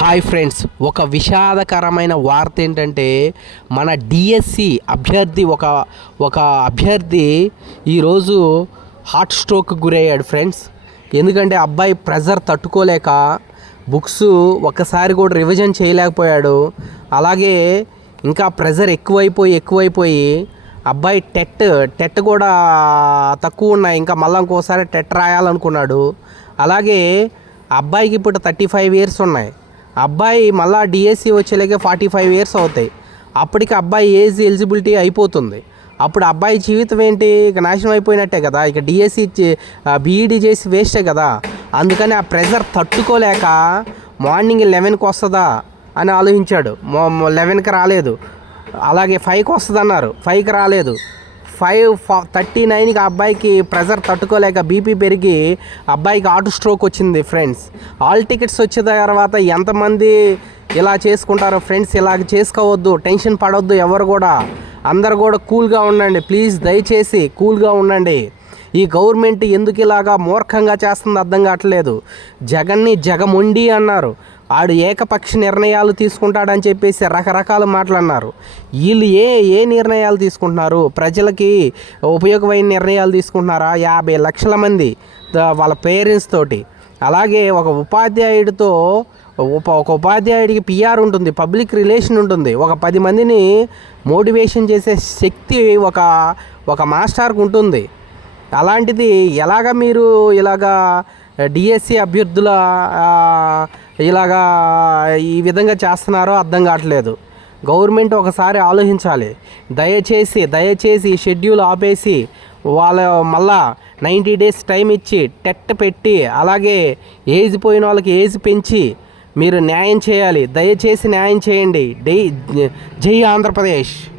Hi friends ఒక విషాదకరమైన వార్త ఏంటంటే మన డిఎస్సి అభ్యర్థి ఒక ఒక అభ్యర్థి ఈరోజు హార్ట్ స్ట్రోక్ గురయ్యాడు ఫ్రెండ్స్. ఎందుకంటే అబ్బాయి ప్రెజర్ తట్టుకోలేక బుక్స్ ఒక్కసారి కూడా రివిజన్ చేయలేకపోయాడు. అలాగే ఇంకా ప్రెజర్ ఎక్కువైపోయి ఎక్కువైపోయి అబ్బాయి టెట్ టెట్ కూడా తక్కువ ఉన్నాయి. ఇంకా మళ్ళీ ఇంకోసారి టెట్ రాయాలనుకున్నాడు. అలాగే అబ్బాయికి ఇప్పుడు థర్టీ ఫైవ్ ఇయర్స్ ఉన్నాయి. అబ్బాయి మళ్ళా డిఎస్సి వచ్చేలాగే ఫార్టీ ఫైవ్ ఇయర్స్ అవుతాయి. అప్పటికి అబ్బాయి ఏజ్ ఎలిజిబిలిటీ అయిపోతుంది. అప్పుడు అబ్బాయి జీవితం ఏంటి? ఇక నాశనం అయిపోయినట్టే కదా. ఇక డిఎస్సి బీఈడి చేసి వేస్టే కదా. అందుకని ఆ ప్రెజర్ తట్టుకోలేక మార్నింగ్ లెవెన్కి వస్తుందా అని ఆలోచించాడు. లెవెన్కి రాలేదు. అలాగే ఫైవ్కి వస్తుంది అన్నారు ఫైవ్కి రాలేదు. ఫైవ్ థర్టీ నైన్కి అబ్బాయికి ప్రెజర్ తట్టుకోలేక బీపీ పెరిగి అబ్బాయికి ఆటో స్ట్రోక్ వచ్చింది ఫ్రెండ్స్. ఆల్ టికెట్స్ వచ్చిన తర్వాత ఎంతమంది ఇలా చేసుకుంటారో ఫ్రెండ్స్ ఇలా చేసుకోవద్దు టెన్షన్ పడవద్దు ఎవరు కూడా. అందరు కూడా కూల్గా ఉండండి ప్లీజ్ దయచేసి కూల్గా ఉండండి. ఈ గవర్నమెంట్ ఎందుకు ఇలాగా మూర్ఖంగా చేస్తుందో అర్థం కావట్లేదు. జగన్ని జగమొండి అన్నారు. ఆడు ఏకపక్ష నిర్ణయాలు తీసుకుంటాడని చెప్పేసి రకరకాల మాటలు అన్నారు వీళ్ళు ఏ ఏ నిర్ణయాలు తీసుకుంటున్నారు? ప్రజలకి ఉపయోగమైన నిర్ణయాలు తీసుకుంటున్నారా? యాభై లక్షల మంది వాళ్ళ పేరెంట్స్ తోటి. అలాగే ఒక ఉపాధ్యాయుడితో ఉప ఒక ఉపాధ్యాయుడికి పిఆర్ ఉంటుంది పబ్లిక్ రిలేషన్ ఉంటుంది. ఒక పది మందిని మోటివేషన్ చేసే శక్తి ఒక ఒక మాస్టర్కి ఉంటుంది. అలాంటిది ఎలాగ మీరు ఇలాగా డిఎస్సి అభ్యర్థుల ఇలాగా ఈ విధంగా చేస్తున్నారో అర్థం కావట్లేదు. గవర్నమెంట్ ఒకసారి ఆలోచించాలి. దయచేసి దయచేసి షెడ్యూల్ ఆపేసి వాళ్ళ మళ్ళా నైంటీ డేస్ టైం ఇచ్చి టెట్ పెట్టి అలాగే ఏజ్ పోయిన వాళ్ళకి ఏజ్ పెంచి మీరు న్యాయం చేయాలి. దయచేసి న్యాయం చేయండి. డై జై ఆంధ్రప్రదేశ్.